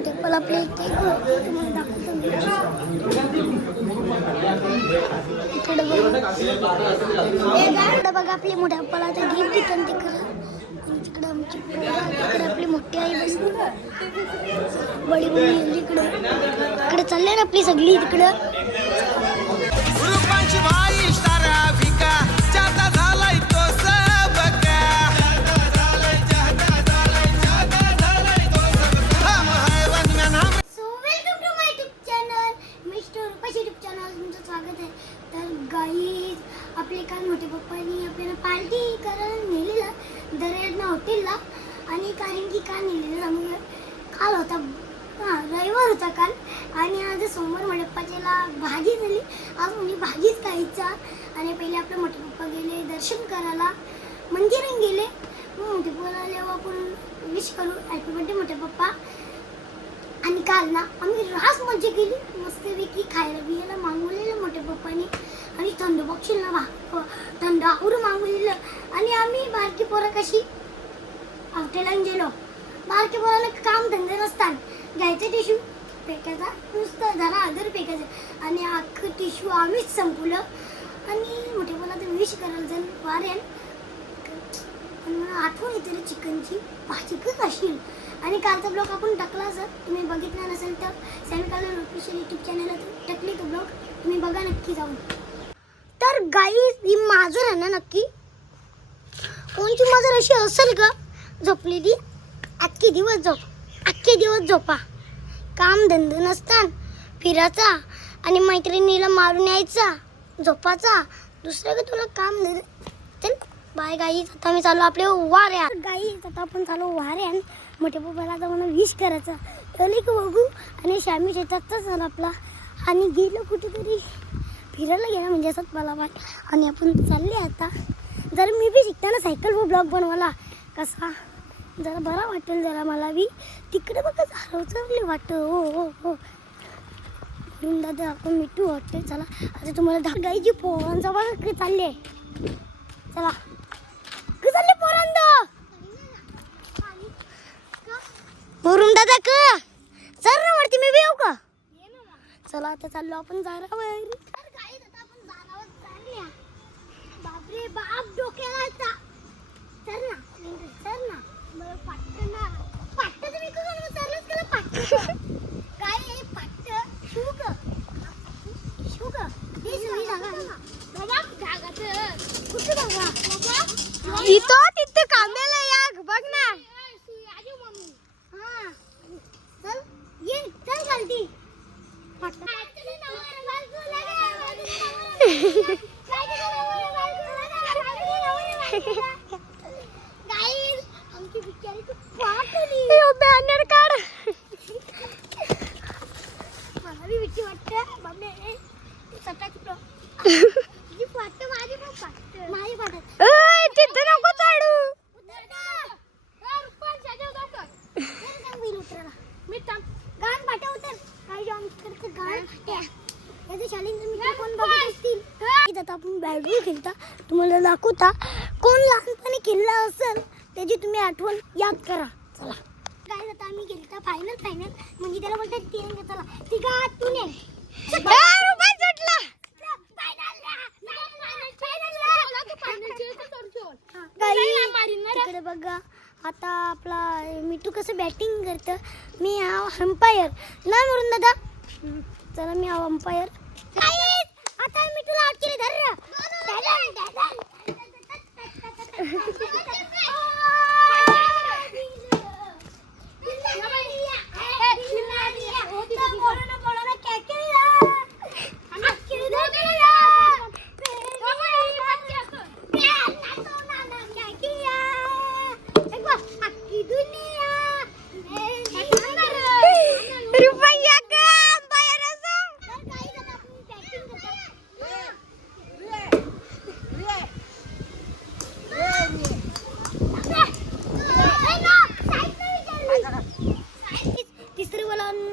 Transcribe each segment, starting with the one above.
मोठे पप्पाला आपले इथे तुम्हाला दाखवतो मी. इकडे बघा आपले मोठ्या पप्पाला आता गिफ्ट देतात तिकडं आमची तिकडे आपली मोठी आई बसली बडी बडी इकडे चालले ना आपली सगळी तिकडं. आपले काल मोठे पप्पांनी आपल्याला पार्टी करायला नेलेलं दर्याना हॉटेलला. आणि कारण की काल नेलेलं आम्ही काल होता रविवार होता काल आणि आज सोमवार मोठे पप्पाच्याला भाजी झाली. आज म्हणजे भाजीच खायचा. आणि पहिले आपले मोठे पप्पा गेले दर्शन करायला मंदिरात गेले. मग मोठे पप्पाला जेव्हा आपण विश करू हॅपी बर्थडे मोठे पप्पा. आणि काल ना आम्ही रास मजा केली मस्तपैकी खायला बियाला मागवलेलं मोठ्या पप्पानी. आणि थंड बघशील ना थंड आवरून मागवलेलं. आणि आम्ही बारकी पोरं कशी हॉटेलात गेलो बारकी पोराला काम धंदे नसतात घ्यायचं टिश्यू फेकायचा नुसतं जरा आदर फेकायचं आणि अख्खं टिश्यू आम्हीच संपवलं. आणि मोठ्या पोराला तर विश करायला जाऊन वाऱ्यान पण मला आठवण येते रे चिकनची भाजी कशी असतील. आणि कालचा ब्लॉग आपण टाकला जर तुम्ही बघितला नसेल तर सॅमी कलर ऑफिशियल यूट्यूब चॅनलला टाकली तो ब्लॉग तुम्ही बघा नक्की जाऊन. तर गाईज ही माजर आहे ना नक्की कोणची माजर अशी असेल का झोपलेली अख्खे दिवस झोपा काम धंदे नसतात फिरायचा आणि मैत्रिणीला मारून यायचा झोपाचा दुसरं का तुला काम धंदे. चल बाय गाईज आता मी चालू आपले वाऱ्यात. गाईज आता आपण चालू वाऱ्यान मोठ्या पप्पाला आता मला विश करायचं चले की बघू. आणि श्यामी शेतातच झाला आपला आणि गेलो कुठेतरी फिरायला गेला म्हणजे असंच मला वाट. आणि आपण चालले आता जरा मी बी शिकताना सायकल व ब्लॉग बनवायला कसा जरा बरा वाटेल जरा मला बी. तिकडे बघा चालले वाटतं हो हो हो म्हणून दादा आपण मिठू वाटते. चला आता तुम्हाला गाईची पोरांचा बघा चालले चला चालले पोरांदा वरून दादा का सर ना वरती मी बी येऊ का. चला आता चाललो आपण जारावर. बापरे बाप डोक्याला आता चल ना मला पाट्ट ना पाट्ट तुम्ही कसं विचारलंच केलं पाट्ट काय आहे पाट्ट शुक हे सगळी जागा बाबा जागाचं कुठे जागा बाबा तिथे कांद्याला या बघ ना. हां चल ये चल खालती पाट्ट गाईस आमची बिचारी तू पाटली यो बॅनर काढ मला भी भीती वाटते बाबले सटाकतो ही पाट माझी पाट ए तिथे नको चढू उतर ना यार पण जाऊ दाखव मी उतरला मी गाण पाटा उतर काय जाम करते गाण पाट्या याचे शालींचे मित्र कोण बघत असतील. आता आपण बॅटबॉल खेळता तुम्हाला दाखवता कोण लहानपणी खेळला असेल त्याची तुम्ही आठवण याद करा. चला काय आता आम्ही खेळता फायनल म्हणजे त्याला बोलतात तीन चला तिघा तू ने तिकडे बघा आता आपला मिठू कसं बॅटिंग करतं. मी हा अंपायर ना म्हणून दादा चला मी हा अंपायर. आता मी तुला आउट केले धर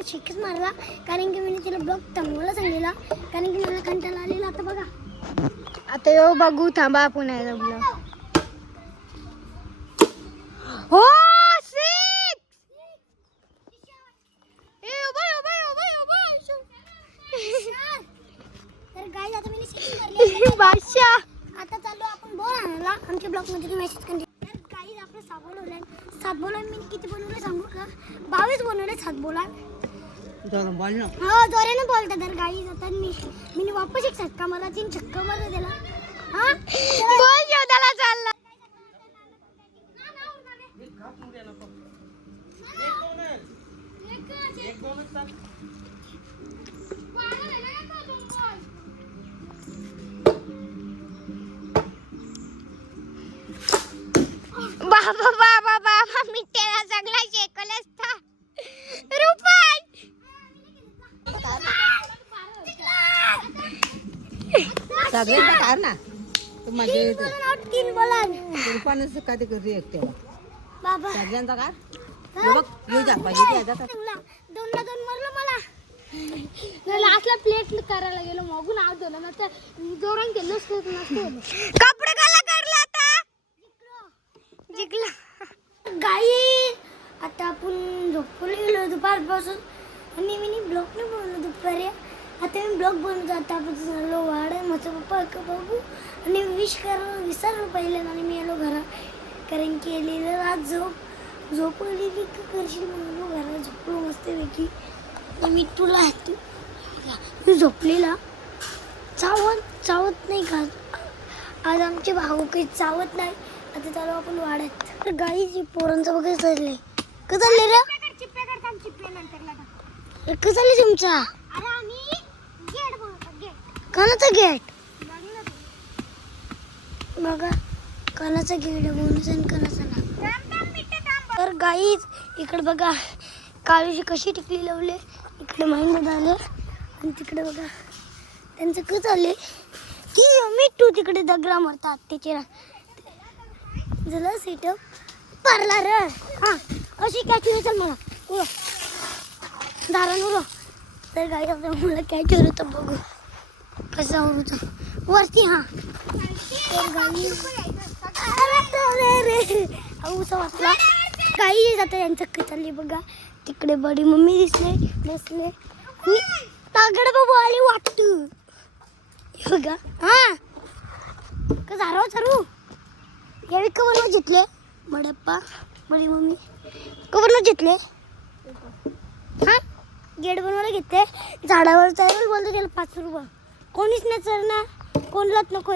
शिकच मारला कारण की मी तिला ब्लॉग थांबवायला सांगितला कारण की मला कंटाळा आलेला. आता बघा आता यो बघू थांबा आपण आहे ब्लॉग हो अच्छा आता चाललो आपण बॉल आणायला आमच्या ब्लॉग मध्ये मेसेज करते काही आपलं 7 बॉल बनवले 7 बॉल मी किती बनवले सांगू का 22 बनवले 7 बॉल हो जोराने बोलतात तर गाई आता मी वापस एक छक्का मला 3 छक्का मारला त्याला हा बॉल शोधायला चालला बाबा बाबा बाबा मी त्याला सगळा शेकल असता रुपन सगळ्यांना कार ना तू माझे 3 बॉल रुपानच काय ते करते एकट्याला बाबा सगळ्यांचा कार बघ येऊ जा पाहिजे दोनला 2 मारलं मला लास्टला प्लेट करायला गेलो मागून आउट झालं ना तर जोरान केलं नसतं कपडे काला काढला आता जिंकला गाई आता आपण झोपलो गेलो दुपारपासून आणि मी ब्लॉग नाही बनवलं दुपारी आता मी ब्लॉग बनवतो आता आपण चाललो वाडा माझा पप्पा का बाबू आणि विश करायला विसरलो पहिले आणि मी आलो घरा कारण की आलेलं आज झोपली की करशील म्हणून घरात झोपलो मस्तपैकी मी तुला तू झोपलेला चावत नाही का आज आमचे भाऊ काही चावत नाही आता चालू आपण वाड्यात तर गाईची पोरांचं वगैरे चाललंय का चालले रे का चालले तुमचा कानाचा गेट बघा कानाचा गेट बोनस आणि कानाचा तर गाईच इकडे बघा काळूची कशी टिकली लावले इकडे महिना झालं आणि तिकडे बघा त्यांचं कसं चालले की मी तू तिकडे दगडा मारतात त्याचे झालं सेटअप पारला रे हां अशी कॅच चल मला उडो दारान उडो तर गाई आता मला कॅच होतं बघू कसं होतं वरती हां तर गाई रे उसा वाचला काही जातं यांचं काय चालली बघा तिकडे बडी मम्मी दिसले बसले आणि तागड बाबू आली वाटतं बघा हां का झारो चारू यावेळी कवरनं जितले बडप्पा बडी मम्मी कवरनं जितले हां गेट बनवायला घेते झाडावर चढवलं बोलतो त्याला 5 रुपये कोणीच नाही चढणार कोणलाच नको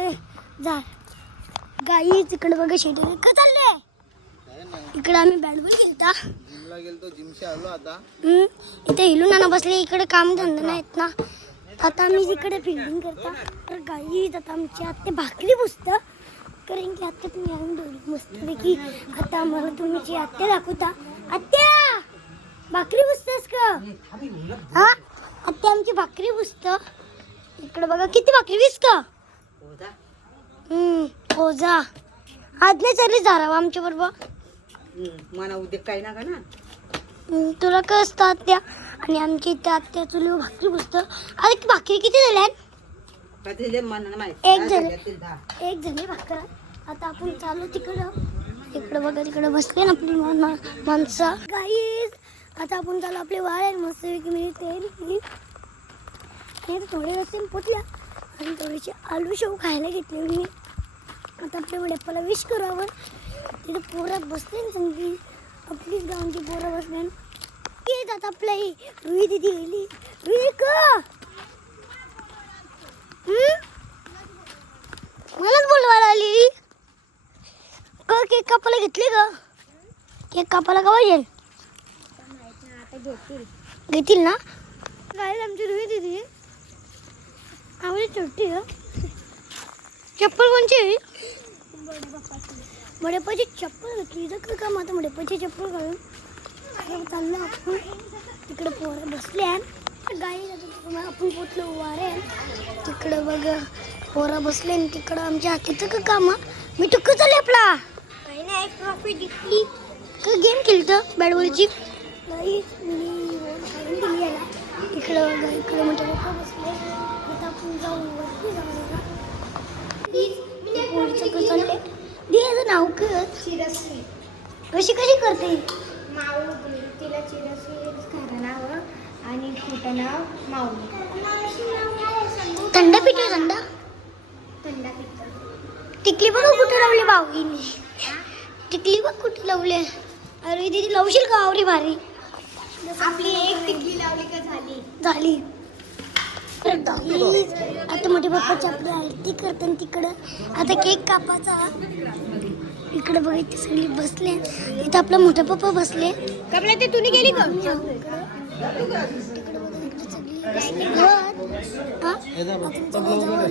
झाड गाई तिकडे बघा शेती का चालले इकडे आम्ही बॅट बॉल खेळता जिमला गेलतो जिमशी आलो आता इथे हिलून ना बसले इकडे काम धंदा नाहीत ना आता आम्ही इकडे फिल्डिंग करता तर गाई आता आमची आत्ते भाकरी पुसतं कारण की आत्ते तुम्ही आणून ठेवली मस्तपैकी आता आम्हाला तुमची आत्या दाखवता आत्या भाकरी पुसतेस का हा आत्या आमची भाकरी पुसतं इकडे बघा किती भाकरी वीस का हो जा आज नाही चालली झारावं आमच्या बरोबर मला उद्या काही ना का ना तुला काय असतं आत्या आणि आमची इथे आत्या तुला भाकरी पुसतं अरे भाकरी किती झाल्या एक झाली भाकर आता आपण चालू तिकडं बघा तिकडे बसले ना आपली माणसं गाईज आता आपण चालू आपले वाळ मस्त मी तयारी केली आणि थोडे रस्ते पोचल्या आणि थोडेसे आलू शेव खायला घेतले मी आता आपल्या वड्याप्पाला विश करू आपण तिथे पोरात बसले ना चांगली आपलीच गावांची पोरं बसले आता आपल्या रुई दिदी गेली रुई का मलाच बोलवायला आली का केक कापायला घेतली का केक कापायला का पाहिजे घेतील ना काय आमची रुई दिदी आवडी छोटी चप्पल कोणची बडेपाची चप्पल घेतली तर काम आता बडेपाची चप्पल घालून चाललो आपण तिकडे पोरं बसले गाई आपण पोचलो वारे तिकडे बघ पोरं बसले आणि तिकडं आमच्या हातीचं का काम मी तो कसं चालले आपला काही नाही ट्रॉफी जिंकली का गेम खेळतं बॅट बॉलची गाई दिली याला इकडं बघा इकडे मोठे पप्पा बसले आता आपण जाऊ वरती जाऊ पोळीचं कसं चालले दे नाव कर चिरसली कशी कशी करते माऊ तिला चिरसली खरं नाव आणि खोटं नाव माऊ थंड पिठे थंड थंड टिकली बघ कुठे लावली भाऊजीने. टिकली बघ कुठे लावली. अरे दीदी लावशील का आवरी भारी. आपली एक टिकली लावली का झाली. तर guys, आता मोठे पप्पाची आपली आरती करते तिकडं. आता केक कापाचा. इकडे बघा इथे सगळी बसले. इथं आपला मोठा पप्पा बसले. कपडे ते तुम्ही गेली का तिकडे बघा इकडे सगळी बसली. हा? आता जवळ.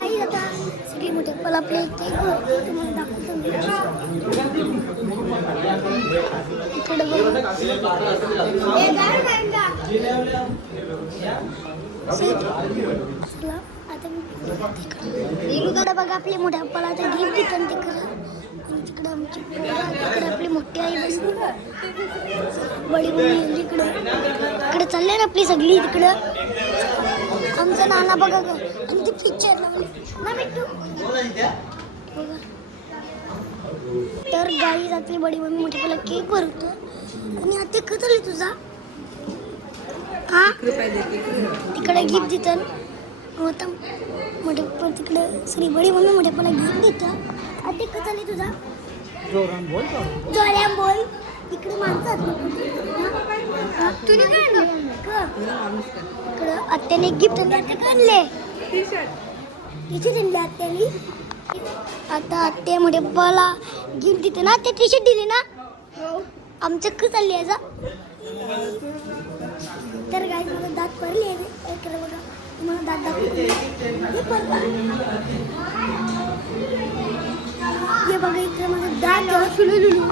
काही आता सगळे मोठे पप्पाला आपले केक तुम्हाला दाखवतो मी. इकडे बघा चला, आता मी इकडे बघा आपले मोठ्या पप्पाला आता गिफ्ट देतात तिकडं. आणि तिकडे आमची तिकडे आपली मोठी आई बसली. बडी बडी इकडे इकडे चालले ना आपली सगळी तिकडं. आमचा नाना बघा ग. आणि ती पिक्चर लावली ना बिट्टू बघा. तर गाई आपली बडी मम्मी मोठ्या पप्पाला केक भरतो. आणि आता कधी तुझा हा तिकडे गिफ्ट देतात. आता मोठे पप्पा तिकडे श्री बडी मम्मी मोठ्या पप्पाला गिफ्ट देतात. आता कधी झाली तुझा जोराम बोल. तिकडे माणसं तुम्ही काय आणलं? इकडं आत्याने गिफ्ट आणले. टी शर्ट आणले आत्याने. आता आत्या मोठ्या पप्पाला गिफ्ट देते ना. ते टी शर्ट दिली ना. आमचं कसं चालली याचा. तर गाय मला दात पडले. इकडे बघा तुम्हाला दात दाखवते. हे बघा इकडे माझं दात.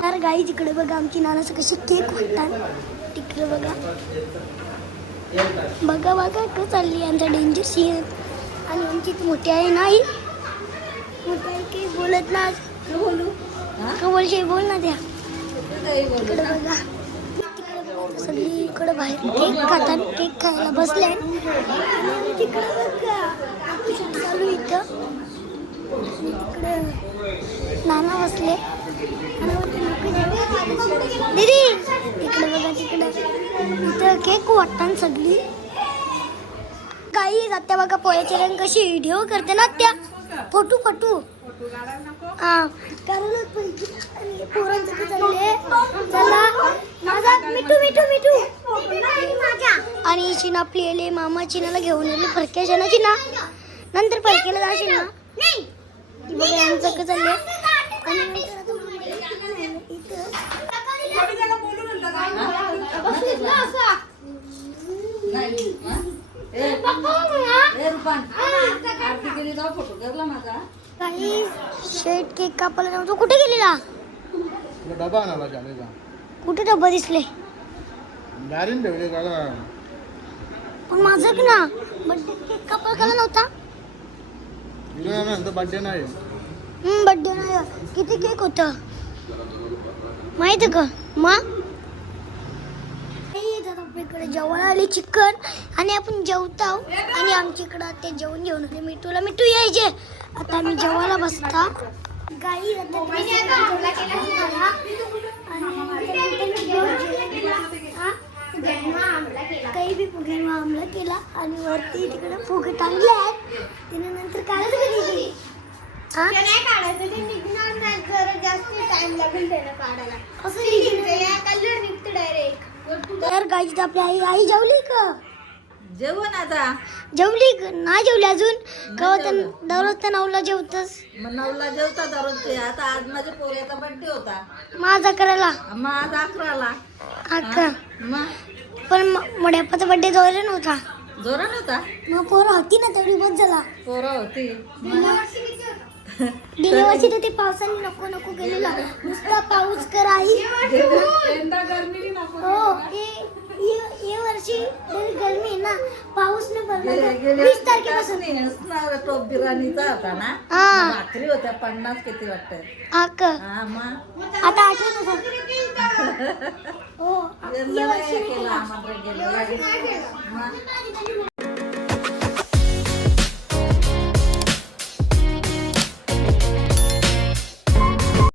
तर गाई तिकडे बघा आमची नानाचं कशी केक वाटतात. तिकडे बघा बघा बघा कसं चालली आमचा डेंजर सीन. आणि आमची ती मोठी आई नाही. मोठी आई काही बोलत ना. का बोलशील बोल ना त्या. इकडे बघा सगळी इकडे बाहेर केक खातात. केक खायला बसले. तिकडे बघा चालू इथं. इकडे नाना बसले. दीदी इकडे बघा तिकडे इथं केक वाटतात सगळी. काही जात्या बघा पोळ्याचे रंग कशी व्हिडिओ करते ना त्या. फोटो हा कारण पोरांचं का चालले. चला माझा मिठू मिठू मिठू. आणि चिना आपली आले मामा चिनाला घेऊन आले. फरक्या चिना चिना नंतर फरकेला जाशील ना. बघा यांचं का चालले. आणि काही शेट केक कापायला नव्हतो. कुठे गेलेला. डबा आणायला झालेला. कुठे डब्बा दिसले. गाडीन ठेवले का. पण माझं की ना बर्थडे केक कापायला नव्हता. बर्थडे नाही. बर्थडे नाही. किती केक होतं माहिती का. मग आपल्याकडे जेवण आले चिकन. आणि आपण जेवतो. आणि आमच्या इकडं ते जेवण घेऊन आले. मिठूला मिठू यायचे. आता आम्ही जेवायला बसता. गाई काही बी फुग्यांना हमला केला. आणि वरती तिकडे फुगे टांगले आहेत. त्यानंतर काढायचं कधी नाही काढायचं ते निघणार नाही. जरा जास्त टाइम लागेल त्याला काढायला. असं कलर निघतो डायरेक्ट. तर गाईची आपली आई जेवली का. जेवण आता जेवली का नाही जेवली अजून. कवा दररोज त्या 9ला जेवतस. मग 9ला जेवता दररोजचे. आता आज माझ्या पोऱ्याचा बर्थडे होता. माझा करायला मग आज 11ला. अक्का. मग पण मोठ्यापाचा बर्थडे जोरान होता. जोरान होता. मग पोरं होती ना तेवढी बस झाला. पोरं होती. गेल्या वर्षी तर ते पावसाने नको नको केलेला. नुसता पाऊस कर आई. यंदा गरमी नको. हो ये वर्षी गरमी आहे ना. पाऊस नाही पडला. 20 तारखेपासून टोप बिर्याणीचा होता ना. हा. भाकरी होत्या 50 किती वाटत. अक्का हा मग आता आठवत हो यंदा नाही केला आम्हाला गेलं. मग